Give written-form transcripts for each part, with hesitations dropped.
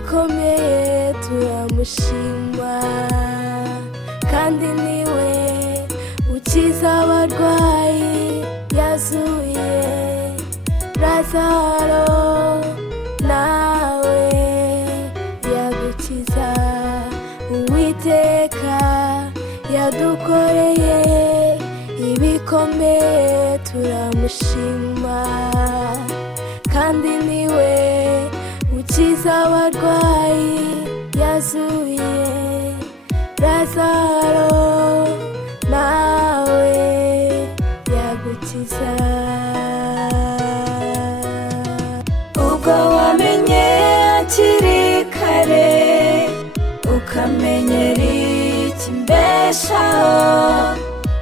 ibikomeye turamushima, kandi niwe ukiza abarwayi, yazuye Lazaro, nawe yagukiza. Uwiteka yadukoreye ibikomeye turamushima, kandi niwe ukiza abarwayi, yazuye Lazaro, nawe yagukiza. Ubwo wamenye hakiri kare, ukamenyera ikimbeshaho,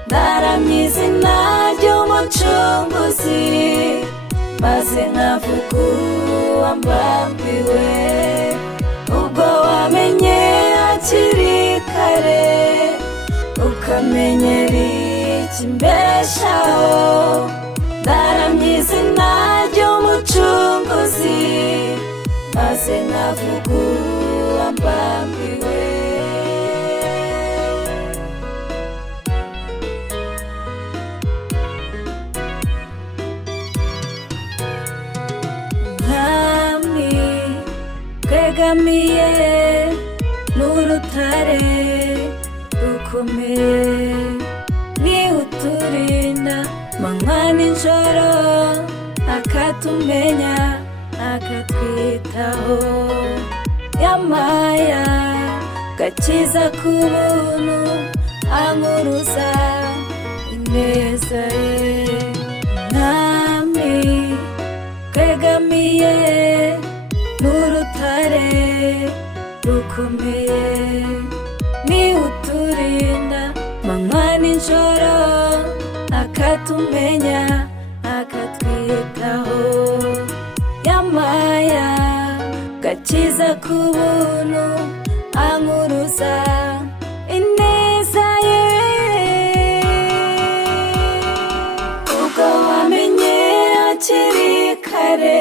ndaramya izina ry'Umucunguzi, maze nkavuga uwambambiwe. Ubwo wamenye hakiri kare, ukamenyera ikimbeshaho, ndaramya izina ry'Umucunguzi, maze nkavuga uwambambiwe. Mwami twegamiye n'urutare rukomeye, ni uturinda manywa n'ijoro, akatumenya akatwitaho. Yamaya gakiza k'ubuntu, ankuruza ineza ye. Mwami twegamiye n'urutare rukomeye, ni uturinda manywa n'ijoro, akatumenya akatwitaho. Yamaya gakiza k'ubuntu, ankuruza ineza ye. Ubwo wamenye hakiri kare,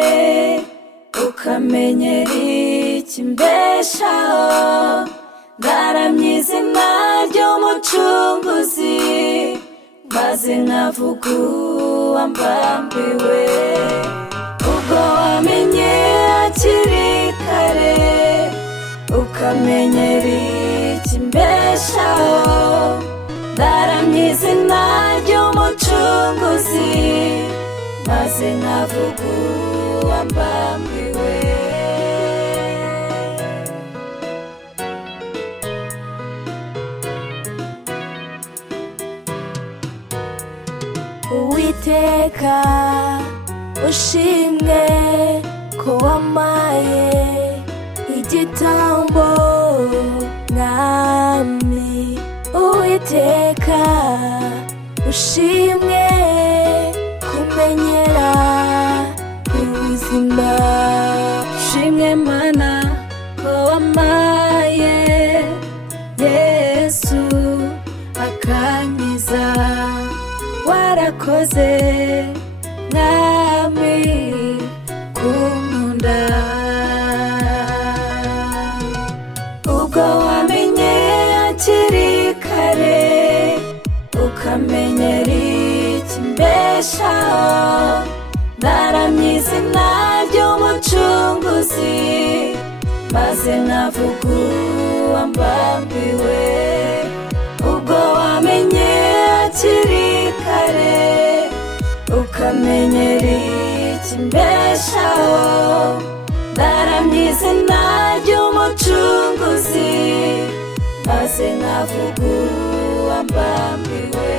ukamenyera ikimbeshaho, ndaramya izina ry'Umucunguzi, maze nkavuga uwambambiwe. Ubwo wamenye hakiri kare, ukamenyera ikimbeshaho, ndaramya izina ry'Umucunguzi, maze nkavuga uwambambiwe. Uwiteka ushimwe ko wampaye igitambo, Mwami. Uwiteka ushimwe kumenyera ubuzima, ushimwe Mana ko wampaye Yesu akankiza. Warakoze Mwami kunkunda. Ubwo wamenye hakiri kare, ukamenyera ikimbeshaho, ndaramya izina ry'Umucunguzi, maze nkavuga uwambambiwe. Ubwo wamenye hakiri kare, ukamenyera ikimbeshaho, ndaramya izina ry'Umucunguzi, maze nkavuga uwambambiwe.